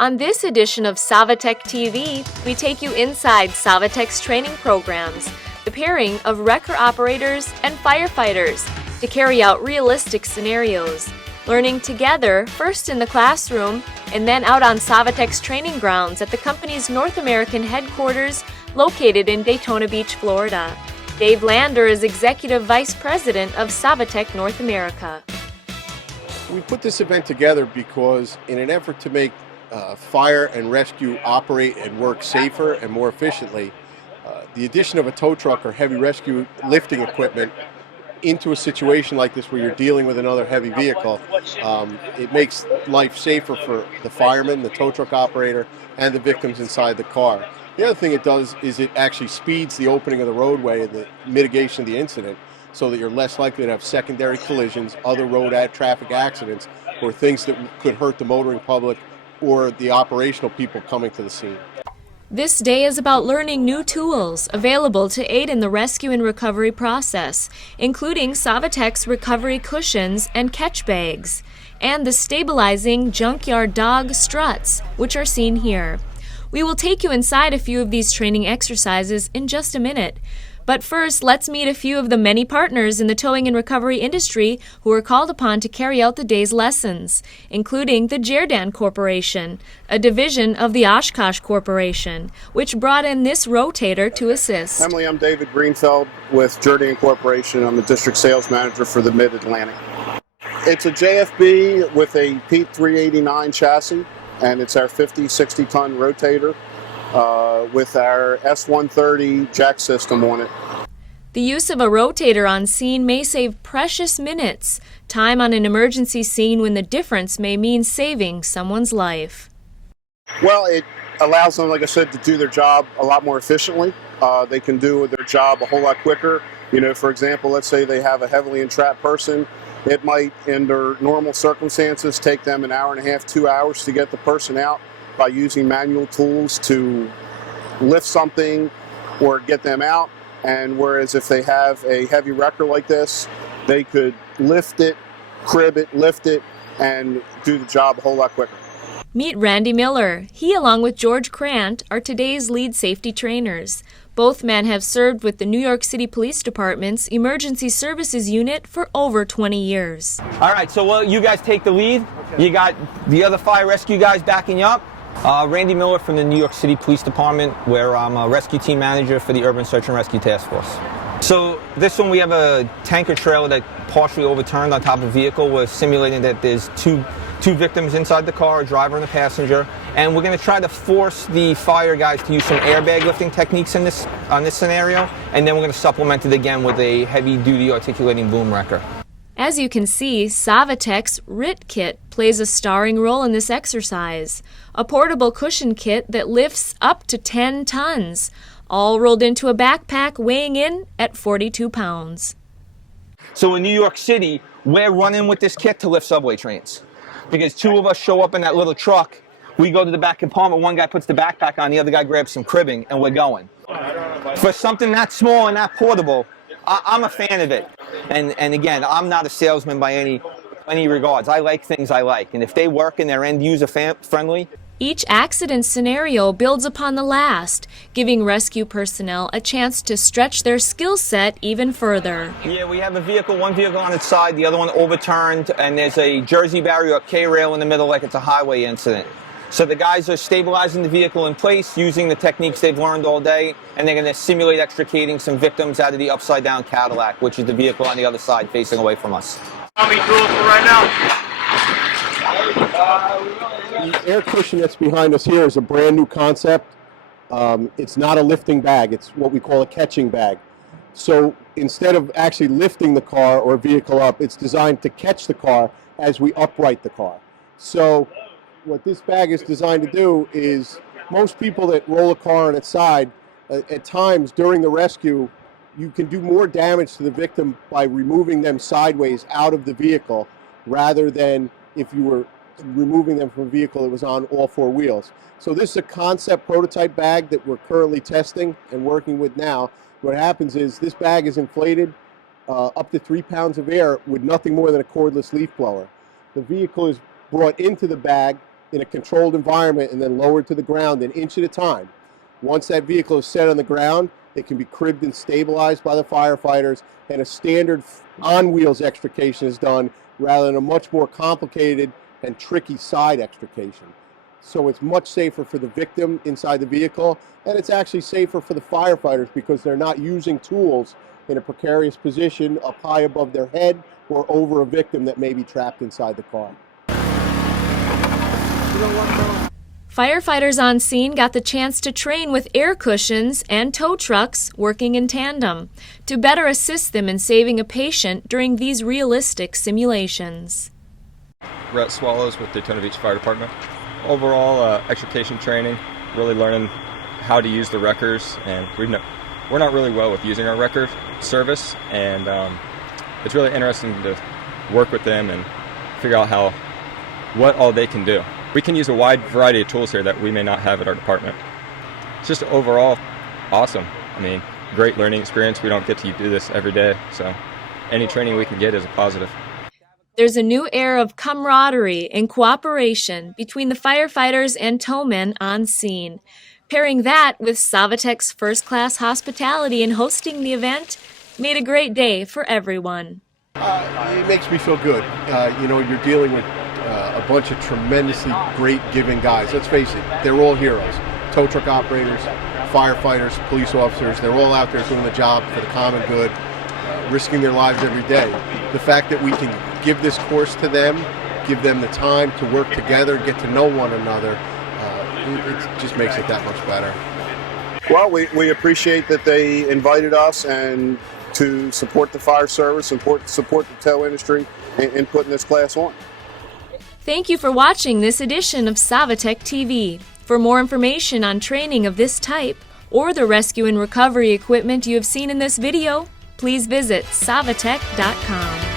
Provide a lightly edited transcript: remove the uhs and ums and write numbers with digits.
On this edition of Savatech TV, we take you inside Savatech's training programs, the pairing of wrecker operators and firefighters to carry out realistic scenarios, learning together first in the classroom and then out on Savatech's training grounds at the company's North American headquarters located in Daytona Beach, Florida. Dave Lander is Executive Vice President of Savatech North America. We put this event together because in an effort to make fire and rescue operate and work safer and more efficiently, the addition of a tow truck or heavy rescue lifting equipment into a situation like this where you're dealing with another heavy vehicle, it makes life safer for the fireman, the tow truck operator, and the victims inside the car. The other thing it does is it actually speeds the opening of the roadway and the mitigation of the incident so that you're less likely to have secondary collisions, other traffic accidents, or things that could hurt the motoring public or the operational people coming to the scene. This day is about learning new tools available to aid in the rescue and recovery process, including Savatech's recovery cushions and catch bags, and the stabilizing junkyard dog struts, which are seen here. We will take you inside a few of these training exercises in just a minute. But first, let's meet a few of the many partners in the towing and recovery industry who are called upon to carry out the day's lessons, including the Jerdan Corporation, a division of the Oshkosh Corporation, which brought in this rotator to assist. Emily, I'm David Greenfeld with Jerdan Corporation. I'm the District Sales Manager for the Mid-Atlantic. It's a JFB with a Pete 389 chassis, and it's our 50-60 ton rotator. With our S130 jack system on it. The use of a rotator on scene may save precious minutes, time on an emergency scene when the difference may mean saving someone's life. Well, it allows them, like I said, to do their job a lot more efficiently. They can do their job a whole lot quicker. You know, for example, let's say they have a heavily entrapped person. It might, under normal circumstances, take them an hour and a half, 2 hours to get the person out by using manual tools to lift something or get them out. And whereas if they have a heavy wrecker like this, they could lift it, crib it, lift it, and do the job a whole lot quicker. Meet Randy Miller. He, along with George Krant, are today's lead safety trainers. Both men have served with the New York City Police Department's Emergency Services Unit for over 20 years. All right, so you guys take the lead. You got the other fire rescue guys backing you up. Randy Miller from the New York City Police Department, where I'm a rescue team manager for the Urban Search and Rescue Task Force. So this one, we have a tanker trailer that partially overturned on top of a vehicle. We're simulating that there's two victims inside the car, a driver and a passenger, and we're going to try to force the fire guys to use some airbag lifting techniques on this scenario, and then we're going to supplement it again with a heavy-duty articulating boom wrecker. As you can see, Savatech's RIT kit plays a starring role in this exercise, a portable cushion kit that lifts up to 10 tons, all rolled into a backpack weighing in at 42 pounds. So in New York City, we're running with this kit to lift subway trains, because two of us show up in that little truck, we go to the back compartment, one guy puts the backpack on, the other guy grabs some cribbing, and we're going. For something that small and that portable, I'm a fan of it. And again, I'm not a salesman by any regards. I like things I like. And if they work and they're end user friendly. Each accident scenario builds upon the last, giving rescue personnel a chance to stretch their skill set even further. Yeah, we have one vehicle on its side, the other one overturned, and there's a Jersey barrier or K-rail in the middle like it's a highway incident. So the guys are stabilizing the vehicle in place using the techniques they've learned all day, and they're going to simulate extricating some victims out of the upside-down Cadillac, which is the vehicle on the other side facing away from us. How many tools for right now? The air cushion that's behind us here is a brand new concept. It's not a lifting bag. It's what we call a catching bag. So instead of actually lifting the car or vehicle up, it's designed to catch the car as we upright the car. So what this bag is designed to do is, most people that roll a car on its side, at times during the rescue, you can do more damage to the victim by removing them sideways out of the vehicle rather than if you were removing them from a vehicle that was on all four wheels. So this is a concept prototype bag that we're currently testing and working with now. What happens is this bag is inflated up to 3 pounds of air with nothing more than a cordless leaf blower. The vehicle is brought into the bag. in a controlled environment and then lowered to the ground an inch at a time. Once that vehicle is set on the ground, it can be cribbed and stabilized by the firefighters, and a standard on-wheels extrication is done rather than a much more complicated and tricky side extrication. So it's much safer for the victim inside the vehicle, and it's actually safer for the firefighters because they're not using tools in a precarious position up high above their head or over a victim that may be trapped inside the car. Firefighters on scene got the chance to train with air cushions and tow trucks working in tandem to better assist them in saving a patient during these realistic simulations. Rhett Swallows with Daytona Beach Fire Department. Overall, extrication training, really learning how to use the wreckers, and we're not really well with using our wrecker service, and it's really interesting to work with them and figure out what all they can do. We can use a wide variety of tools here that we may not have at our department. It's just overall awesome. I mean, great learning experience. We don't get to do this every day, so any training we can get is a positive. There's a new air of camaraderie and cooperation between the firefighters and towmen on scene. Pairing that with Savatech's first-class hospitality in hosting the event made a great day for everyone. It makes me feel good. You're dealing with a bunch of tremendously great giving guys. Let's face it, they're all heroes. Tow truck operators, firefighters, police officers, they're all out there doing the job for the common good, risking their lives every day. The fact that we can give this course to them, give them the time to work together, get to know one another, it just makes it that much better. Well, we appreciate that they invited us and to support the fire service, support the tow industry in putting this class on. Thank you for watching this edition of Savatech TV. For more information on training of this type or the rescue and recovery equipment you have seen in this video, please visit savatech.com.